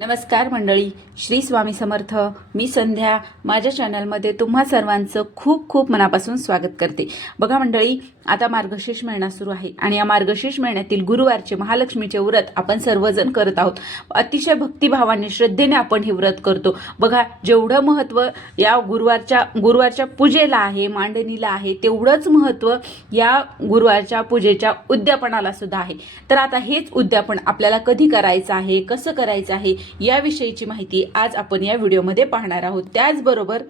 नमस्कार मंडळी श्री स्वामी समर्थ. मी संध्या. माझ्या चॅनलमध्ये तुम्हा सर्वांचं खूप खूप मनापासून स्वागत करते. बघा मंडळी आता मार्गशीर्ष महिना सुरू आहे आणि या मार्गशीर्ष महिन्यातील गुरुवारचे महालक्ष्मीचे व्रत आपण सर्वजण करत आहोत. अतिशय भक्तिभावाने श्रद्धेने आपण हे व्रत करतो. बघा जेवढं महत्त्व या गुरुवारच्या गुरुवारच्या पूजेला आहे मांडणीला आहे तेवढंच महत्त्व या गुरुवारच्या पूजेच्या उद्यापनाला सुद्धा आहे. तर आता हेच उद्यापन आपल्याला कधी करायचं आहे कसं करायचं आहे याविषयीची माहिती आज आपण या व्हिडिओमध्ये पाहणार आहोत. त्याचबरोबर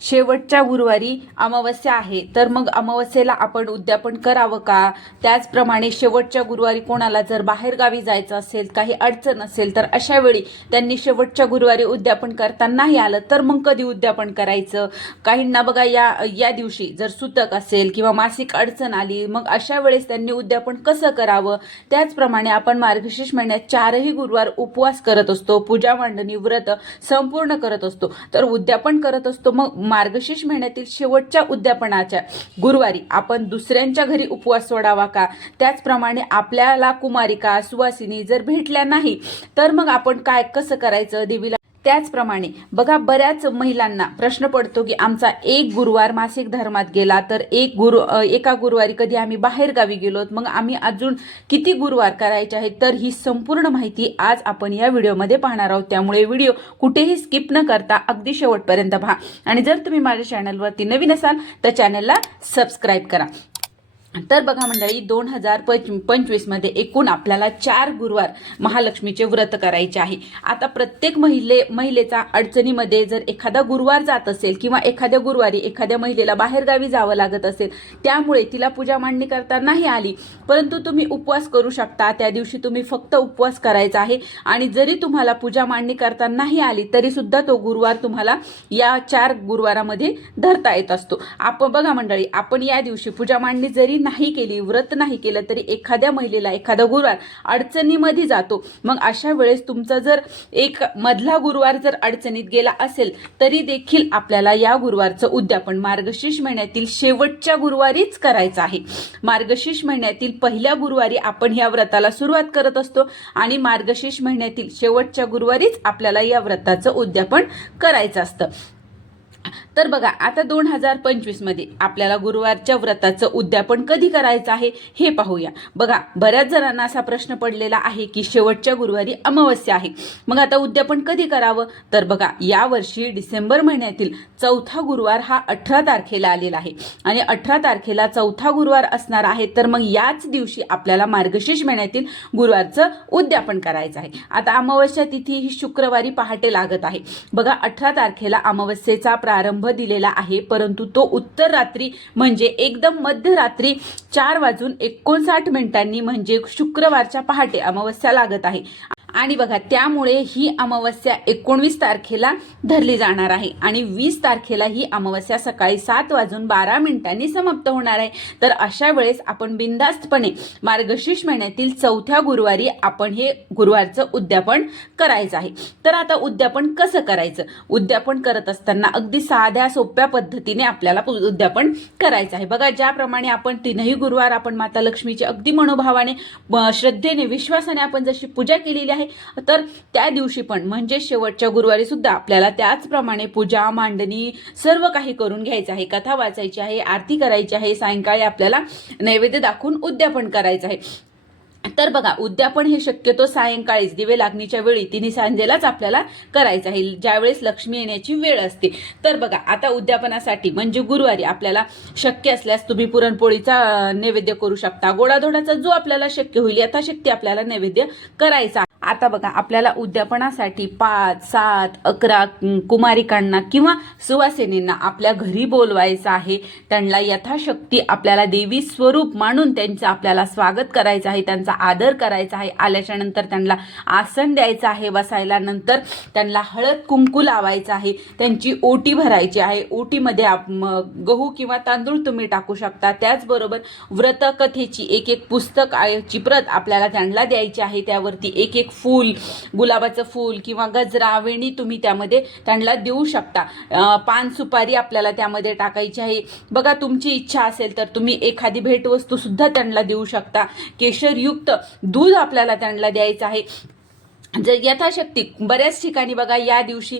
शेवटच्या गुरुवारी अमावस्या आहे. तर मग अमावस्येला आपण उद्यापन करावं का? त्याचप्रमाणे शेवटच्या गुरुवारी कोणाला जर बाहेरगावी जायचं असेल काही अडचण असेल तर अशा वेळी त्यांनी शेवटच्या गुरुवारी उद्यापन करता नाही आलं तर मग कधी उद्यापन करायचं? काहींना बघा या या दिवशी जर सुतक असेल किंवा मासिक अडचण आली मग अशा वेळेस त्यांनी उद्यापन कसं करावं? त्याचप्रमाणे आपण मार्गशीर्ष महिन्यात चारही गुरुवार उपवास करत असतो पूजा मांडणी व्रत संपूर्ण करत असतो. तर उद्यापन करत असतो मग मार्गशीर्ष महिन्यातील शेवटच्या उद्यापनाच्या गुरुवारी आपण दुसऱ्यांच्या घरी उपवास सोडावा का? त्याचप्रमाणे आपल्याला कुमारिका सुवासिनी जर भेटल्या नाही तर मग आपण काय कसं करायचं? देवीला त्याचप्रमाणे बघा बऱ्याच महिलांना प्रश्न पडतो की आमचा एक गुरुवार मासिक धर्मात गेला तर एक गुरु एका गुरुवारी कधी आम्ही बाहेर गावी गेलो मग आम्ही अजून किती गुरुवार करायचे आहेत? तर ही संपूर्ण माहिती आज आपण या व्हिडिओमध्ये पाहणार आहोत. त्यामुळे व्हिडिओ कुठेही स्किप न करता अगदी शेवटपर्यंत पहा. आणि जर तुम्ही माझ्या चॅनलवरती नवीन असाल तर चॅनलला सबस्क्राईब करा. तर बघा मंडळी दोन हजार पंच पंचवीसमध्ये एकूण आपल्याला चार गुरुवार महालक्ष्मीचे व्रत करायचे आहे. आता प्रत्येक महिले महिलेचा अडचणीमध्ये जर एखादा गुरुवार जात असेल किंवा एखाद्या गुरुवारी एखाद्या महिलेला बाहेरगावी जावं लागत असेल त्यामुळे तिला पूजा मांडणी करता नाही आली. परंतु तुम्ही उपवास करू शकता त्या दिवशी तुम्ही फक्त उपवास करायचा आहे. आणि जरी तुम्हाला पूजा मांडणी करता नाही आली तरीसुद्धा तो गुरुवार तुम्हाला या चार गुरुवारामध्ये धरता येत असतो. आपण बघा मंडळी आपण या दिवशी पूजा मांडणी जरी नाही केली व्रत नाही केलं तरी एखाद्या महिलेला एखादा गुरुवार अडचणीमध्ये जातो. मग अशा वेळेस तुमचा जर एक मधला गुरुवार जर अडचणीत गेला असेल तरी देखील आपल्याला या गुरुवारचं उद्यापन मार्गशीर्ष महिन्यातील शेवटच्या गुरुवारीच करायचं आहे. मार्गशीर्ष महिन्यातील पहिल्या गुरुवारी आपण या व्रताला सुरुवात करत असतो आणि मार्गशीर्ष महिन्यातील शेवटच्या गुरुवारीच आपल्याला या व्रताचं उद्यापन करायचं असतं. तर बघा आता दोन हजार पंचवीसमध्ये आपल्याला गुरुवारच्या व्रताचं उद्यापन कधी करायचं आहे हे पाहूया. बघा बऱ्याच जणांना असा प्रश्न पडलेला आहे की शेवटच्या गुरुवारी अमावस्या आहे. मग आता उद्यापन कधी करावं? तर बघा यावर्षी डिसेंबर महिन्यातील चौथा गुरुवार हा अठरा तारखेला आलेला आहे. आणि अठरा तारखेला चौथा गुरुवार असणार आहे तर मग याच दिवशी आपल्याला मार्गशीर्ष महिन्यातील गुरुवारचं उद्यापन करायचं आहे. आता अमावस्या तिथी ही शुक्रवारी पहाटे लागत आहे. बघा अठरा तारखेला अमावस्येचा प्रा प्रारंभ दिलेला आहे. परंतु तो उत्तर रात्री म्हणजे एकदम मध्यरात्री चार वाजून एकोणसाठ मिनिटांनी म्हणजे शुक्रवारच्या पहाटे अमावस्या लागत आहे. आणि बघा त्यामुळे ही अमावस्या एकोणवीस तारखेला धरली जाणार आहे. आणि वीस तारखेला ही अमावस्या सकाळी सात वाजून बारा मिनिटांनी समाप्त होणार आहे. तर अशा वेळेस आपण बिनधास्तपणे मार्गशीर्ष महिन्यातील चौथ्या गुरुवारी आपण हे गुरुवारचं उद्यापन करायचं आहे. तर आता उद्यापन कसं करायचं? उद्यापन करत असताना अगदी साध्या सोप्या पद्धतीने आपल्याला पु- उद्यापन करायचं आहे. बघा ज्याप्रमाणे आपण तीनही गुरुवार आपण माता लक्ष्मीची अगदी मनोभावाने श्रद्धेने विश्वासाने आपण जशी पूजा केलेली आहे तर त्या दिवशी पण म्हणजे शेवटच्या गुरुवारी सुद्धा आपल्याला त्याचप्रमाणे पूजा मांडणी सर्व काही करून घ्यायचं आहे. कथा वाचायची आहे आरती करायची आहे सायंकाळी आपल्याला नैवेद्य दाखवून उद्यापन करायचं आहे. तर बघा उद्यापन हे शक्यतो सायंकाळीच दिवे लागणीच्या वेळी तिन्ही सांजेलाच आपल्याला करायचं आहे. ज्यावेळेस लक्ष्मी येण्याची वेळ असते. तर बघा आता उद्यापनासाठी म्हणजे गुरुवारी आपल्याला शक्य असल्यास तुम्ही पुरणपोळीचा नैवेद्य करू शकता. गोडाधोडाचा जो आपल्याला शक्य होईल यथाशक्ती आपल्याला नैवेद्य करायचा आता बघा आपल्याला उद्यापनासाठी पाच सात अकरा कुमारिकांना किंवा सुवासिनींना आपल्या घरी बोलवायचं आहे. त्यांना यथाशक्ती आपल्याला देवी स्वरूप मानून त्यांचं आपल्याला स्वागत करायचं आहे त्यांचा आदर करायचा आहे. आल्याच्यानंतर त्यांना आसन द्यायचं आहे बसायला नंतर त्यांना हळद कुंकू लावायचं आहे. त्यांची ओटी भरायची आहे. ओटीमध्ये आप- गहू किंवा तांदूळ तुम्ही टाकू शकता. त्याचबरोबर व्रतकथेची एक एक पुस्तक आहे- ची प्रत आपल्याला त्यांना द्यायची आहे. त्यावरती एक एक फूल गुलाबाचं फूल किंवा गजरा वेणी तुम्ही त्यामध्ये त्यांना देऊ शकता. पान सुपारी आपल्याला त्यामध्ये टाकायची आहे. बघा तुमची इच्छा असेल तर तुम्ही एखादी भेटवस्तू सुद्धा त्यांना देऊ शकता. केशरयुक्त दूध आपल्याला त्यांना द्यायचं आहे. जर यथाशक्ती बऱ्याच ठिकाणी बघा या दिवशी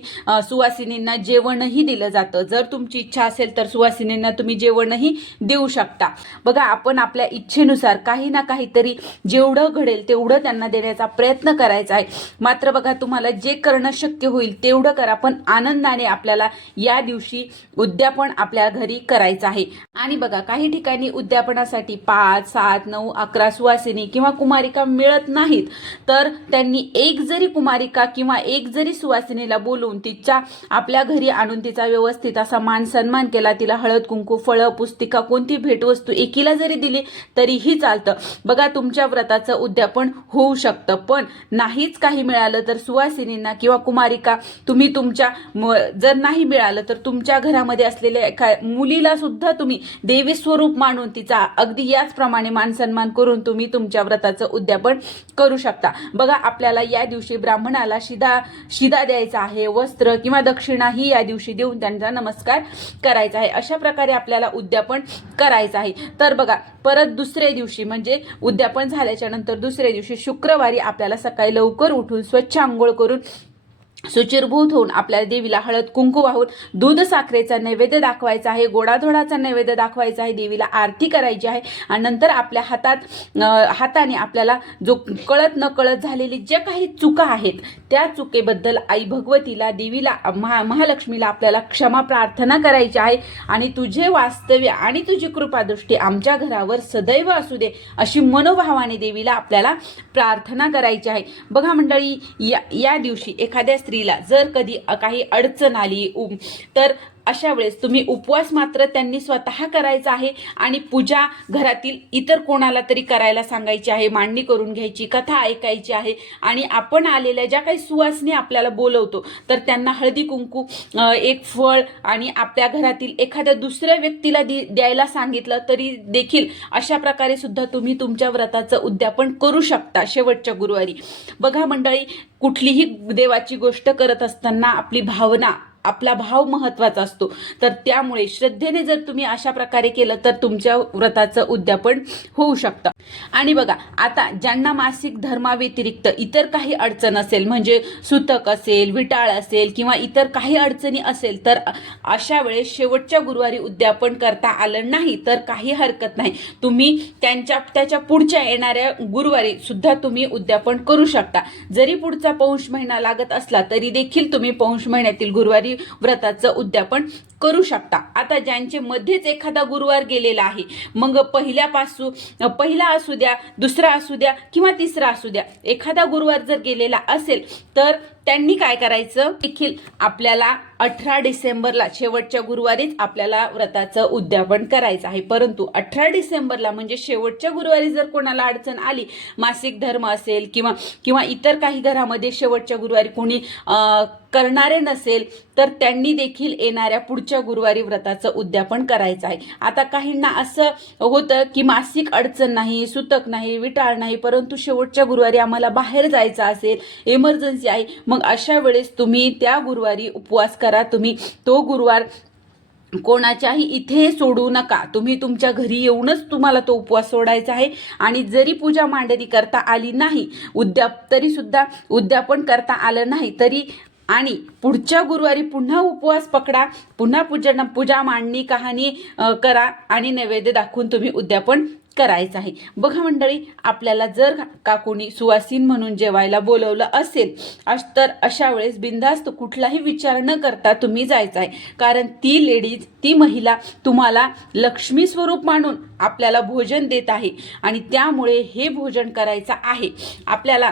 सुवासिनींना जेवणही दिलं जातं. जर तुमची इच्छा असेल तर सुवासिनींना तुम्ही जेवणही देऊ शकता. बघा आपण आपल्या इच्छेनुसार काही ना काहीतरी जेवढं घडेल तेवढं त्यांना देण्याचा प्रयत्न करायचा आहे. मात्र बघा तुम्हाला जे करणं शक्य होईल तेवढं करा पण आनंदाने आपल्याला या दिवशी उद्यापन आपल्या घरी करायचं आहे. आणि बघा काही ठिकाणी उद्यापनासाठी पाच सात नऊ अकरा सुवासिनी किंवा कुमारिका मिळत नाहीत तर त्यांनी एक जरी कुमारिका किंवा एक जरी सुवासिनीला बोलवून तिच्या आपल्या घरी आणून तिचा व्यवस्थित असा मान सन्मान केला तिला हळद कुंकू फळं पुस्तिका कोणती भेटवस्तू एकीला जरी दिली तरीही चालतं. बघा तुमच्या व्रताचं उद्यापन होऊ शकतं पण नाहीच काही मिळालं तर सुवासिनींना किंवा कुमारिका तुम्ही तुमच्या म- जर नाही मिळालं तर तुमच्या घरामध्ये असलेल्या एका मुलीला सुद्धा तुम्ही देवी स्वरूप मानून तिचा अगदी याचप्रमाणे मान सन्मान करून तुम्ही तुमच्या व्रताचं उद्यापन करू शकता. बघा आपल्याला या दिवशी ब्राह्मणाला शिदा शिदा द्यायचा आहे वस्त्र किंवा दक्षिणा ही या दिवशी देऊन त्यांचा नमस्कार करायचा आहे. अशा प्रकारे आपल्याला उद्यापन करायचं आहे. तर बघा परत दुसऱ्या दिवशी म्हणजे उद्यापन झाल्याच्यानंतर दुसऱ्या दिवशी शुक्रवारी आपल्याला सकाळी लवकर उठून स्वच्छ आंघोळ करून सुचिरभूत होऊन आपल्या देवीला हळद कुंकू वाहून दूध साखरेचा नैवेद्य दाखवायचा आहे गोडाधोडाचा नैवेद्य दाखवायचा आहे देवीला आरती करायची आहे आणि नंतर आपल्या हातात हाताने आपल्याला जो कळत न कळत झालेली ज्या काही चुका आहेत त्या चुकेबद्दल आई भगवतीला देवीला महा महालक्ष्मीला आपल्याला क्षमा प्रार्थना करायची आहे आणि तुझे वास्तव्य आणि तुझी कृपादृष्टी आमच्या घरावर सदैव असू दे अशी मनोभावाने देवीला आपल्याला प्रार्थना करायची आहे. बघा मंडळी या या दिवशी एखाद्या स्त्री स्त्रीला जर कधी काही अडचण आली तर अशा वेळेस तुम्ही उपवास मात्र त्यांनी स्वतः करायचा आहे आणि पूजा घरातील इतर कोणाला तरी करायला सांगायची आहे मांडणी करून घ्यायची कथा ऐकायची आहे. आणि आपण आलेल्या ज्या काही सुवासनी आपल्याला बोलवतो तर त्यांना हळदी कुंकू एक फळ आणि आपल्या घरातील एखाद्या दुसऱ्या व्यक्तीला दि द्यायला सांगितलं तरी देखील अशा प्रकारे सुद्धा तुम्ही तुमच्या व्रताचं उद्यापन करू शकता शेवटच्या गुरुवारी. बघा मंडळी कुठलीही देवाची गोष्ट करत असताना आपली भावना आपला भाव महत्त्वाचा असतो. तर त्यामुळे श्रद्धेने जर तुम्ही अशा प्रकारे केलं तर तुमच्या व्रताचं उद्यापन होऊ शकतं. आणि बघा आता ज्यांना मासिक धर्माव्यतिरिक्त इतर काही अडचण असेल म्हणजे सुतक असेल विटाळ असेल किंवा इतर काही अडचणी असेल तर अशा वेळेस शेवटच्या गुरुवारी उद्यापन करता आलं नाही तर काही हरकत नाही. तुम्ही त्यांच्या त्याच्या पुढच्या येणाऱ्या गुरुवारी सुद्धा तुम्ही उद्यापन करू शकता. जरी पुढचा पौष महिना लागत असला तरी देखील तुम्ही पौष महिन्यातील गुरुवारी व्रताचं उद्यापन करू शकता. आता ज्यांचे मध्येच एखादा गुरुवार गेलेला आहे मग पहिल्यापासून पहिला असू द्या दुसरा असू द्या किंवा तिसरा असू द्या एखादा गुरुवार जर गेलेला असेल तर त्यांनी काय करायचं? देखील आपल्याला अठरा डिसेंबरला शेवटच्या गुरुवारीच आपल्याला व्रताचं उद्यापन करायचं आहे. परंतु अठरा डिसेंबरला म्हणजे शेवटच्या गुरुवारी जर कोणाला अडचण आली मासिक धर्म असेल किंवा किंवा इतर काही घरामध्ये शेवटच्या गुरुवारी कोणी करणारे नसेल तर त्यांनी देखील येणाऱ्या पुढच्या गुरुवारी व्रताचं उद्यापन करायचं आहे. आता काहींना असं होतं की मासिक अडचण नाही सुतक नाही विटाळ नाही परंतु शेवटच्या गुरुवारी आम्हाला बाहेर जायचं असेल इमर्जन्सी आहे मग अशा वेळेस तुम्ही त्या गुरुवारी उपवास करा. तुम्ही तो गुरुवार कोणाच्याही इथे सोडू नका. तुम्ही तुमच्या घरी येऊनच तुम्हाला तो उपवास सोडायचा आहे. आणि जरी पूजा मांडणी करता आली नाही उद्याप तरीसुद्धा उद्यापन करता आलं नाही तरी आणि पुढच्या गुरुवारी पुन्हा उपवास पकडा पुन्हा पूजन पूजा मांडणी कहाणी करा आणि नैवेद्य दाखवून तुम्ही उद्यापन करायचं आहे. बघा मंडळी आपल्याला जर का कोणी सुवासीन म्हणून जेवायला बोलवलं असेल अश- तर अशा वेळेस बिंदास्त कुठलाही विचार न करता तुम्ही जायचं आहे. कारण ती लेडीज ती महिला तुम्हाला लक्ष्मी स्वरूप मानून आपल्याला भोजन देत आहे आणि त्यामुळे हे भोजन करायचं आहे. आपल्याला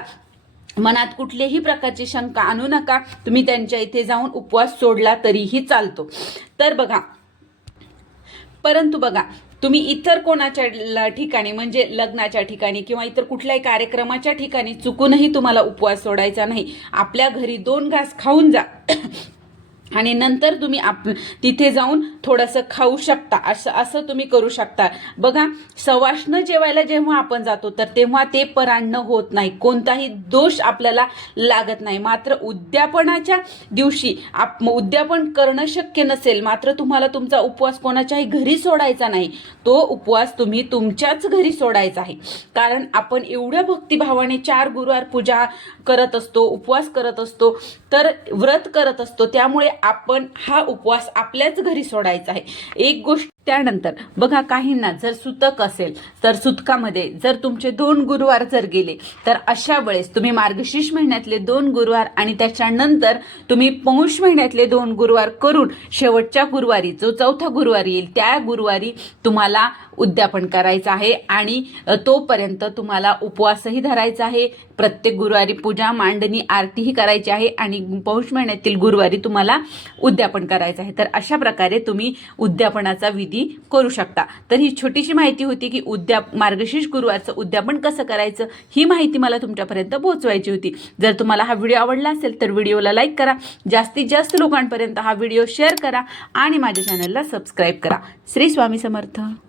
मनात कुठल्याही प्रकारची शंका आणू नका. तुम्ही त्यांच्या इथे जाऊन उपवास सोडला तरीही चालतो. तर बघा परंतु बघा तुम्ही इतर कोणाच्या ठिकाणी म्हणजे लग्नाच्या ठिकाणी किंवा इतर कुठल्याही कार्यक्रमाच्या ठिकाणी चुकूनही तुम्हाला उपवास सोडायचा नाही. आपल्या घरी दोन घास खाऊन जा. आणि नंतर तुम्ही आप तिथे जाऊन थोडंसं खाऊ शकता. असं असं तुम्ही करू शकता. बघा सवाष्ण जेवायला जेव्हा आपण जातो तर तेव्हा ते परान्न होत नाही. कोणताही दोष आपल्याला लागत नाही. मात्र उद्यापनाच्या दिवशी आप उद्यापन करणं शक्य नसेल मात्र तुम्हाला तुमचा उपवास कोणाच्याही घरी सोडायचा नाही. तो उपवास तुम्ही तुमच्याच घरी सोडायचा आहे. कारण आपण एवढ्या भक्तिभावाने चार गुरुवार पूजा करत असतो उपवास करत असतो तर व्रत करत असतो. त्यामुळे आपण हा उपवास आपल्याच घरी सोडायचा आहे. एक गोष्ट त्यानंतर बघा काहींना जर सुतक असेल तर सुतकामध्ये जर तुमचे दोन गुरुवार जर गेले तर अशा वेळेस तुम्ही मार्गशीर्ष महिन्यातले दोन गुरुवार आणि त्याच्यानंतर तुम्ही पौष महिन्यातले दोन गुरुवार करून शेवटच्या गुरुवारी जो चौथा गुरुवार येईल त्या गुरुवारी तुम्हाला उद्यापन करायचं आहे आणि तोपर्यंत तुम्हाला उपवासही धरायचा आहे. प्रत्येक गुरुवारी पूजा मांडणी आरतीही करायची आहे आणि पौष महिन्यातील गुरुवारी तुम्हाला उद्यापन करायचं आहे. तर अशा प्रकारे तुम्ही उद्यापनाचा विधी करू शकता. तर ही छोटीशी माहिती होती की उद्या मार्गशीर्ष गुरुवारचं उद्यापन कसं करायचं ही माहिती मला तुमच्यापर्यंत पोहोचवायची होती. जर तुम्हाला हा व्हिडिओ आवडला असेल तर व्हिडिओला लाईक करा जास्तीत जास्त लोकांपर्यंत हा व्हिडिओ शेअर करा आणि माझ्या चॅनलला सबस्क्राईब करा. श्री स्वामी समर्थ.